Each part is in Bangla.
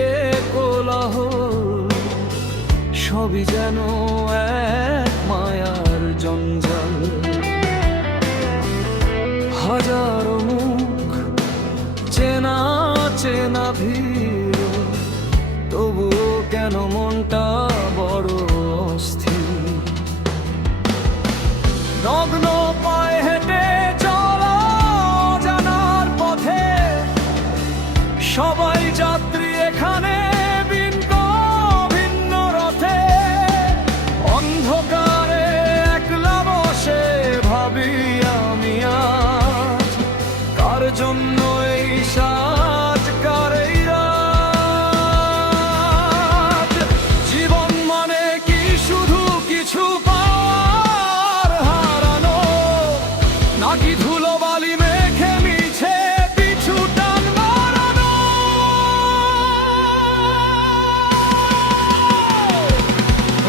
যে কোলাহল, সবই যেন এক মায়ার জঞ্জাল। হাজারো মুখ, চেনা চেনা ভিড়, তবুও কেন মনটা বড় অস্থির। নগ্ন পায়ে হেঁটে চলা জানার পথে, সবাই যাত্রী এখানে ভিন্ন ভিন্ন রথে। অন্ধকারে একলা বসে ভাবি আমি আজ, কার জন্য এই সাজ, কার এই রাত। জীবন মানে কি শুধু কিছু পাওয়ার হারানো, নাকি ধুলো বালি মেখে মিছে পিছু টান মারানো?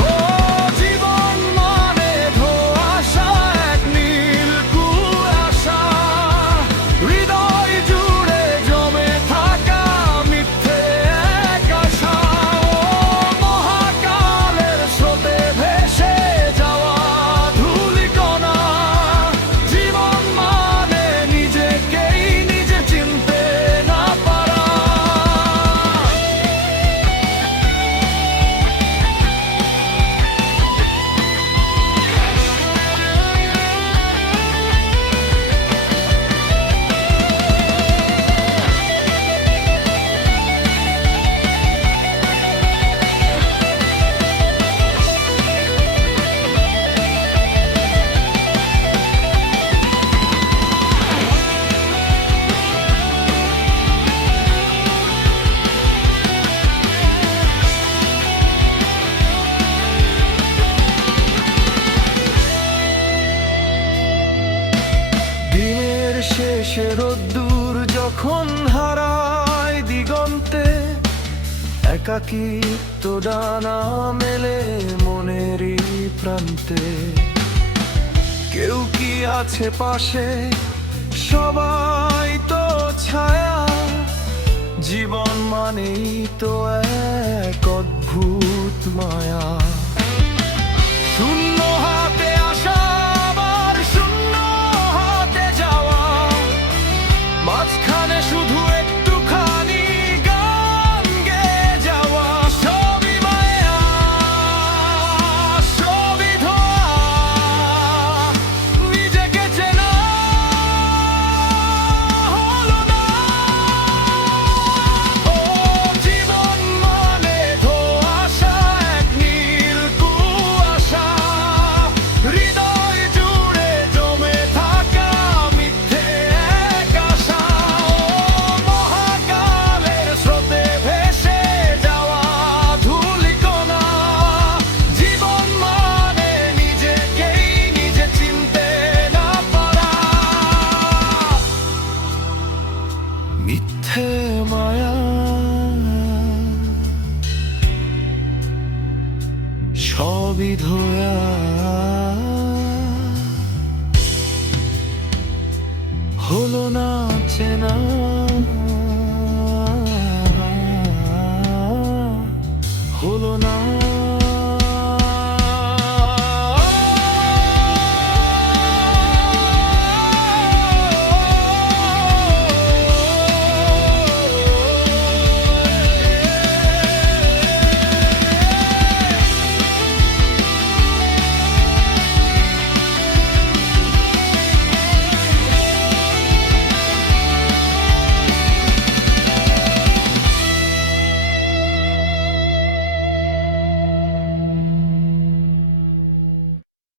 ও জীবন মানে ধোঁয়াশা, এক নীল কুয়াশা, হৃদয় জুড়ে জমে থাকা মিথ্যে এক আশা। ও মহাকালের স্রোতে ভেসে যাওয়া ধূলিকণা। জীবন মানে নিজেকেই নিজে চিনতে না পারা। দিনের শেষে রোদ্দুর যখন হারায় দিগন্তে, একাকিত্ব ডানা মেলে মনেরই প্রান্তে। কেউ কি আছে পাশে, সবাই তো ছায়া। জীবন মানেই তো এক অদ্ভুত মায়া। শূন্য হাতে আসা, আবার শূন্য হাতে যাওয়া, মাঝখানে শুধু একটুখানি গান গেয়ে যাওয়া। সবই মায়া, সবই ধোঁয়া, নিজেকে চেনা হলো না। ও জীবন মানে ধোঁয়াশা, এক নীল কুয়াশা, হৃদয় জুড়ে জমে থাকা মিথ্যে এক আশা। ও মহাকালের স্রোতে ভেসে যাওয়া ধূলিকণা। জীবন মানে নিজেকেই নিজে চিনতে না পারা। মিথ্যে মায়া, সবই ধোয়া, হলো না চেনা।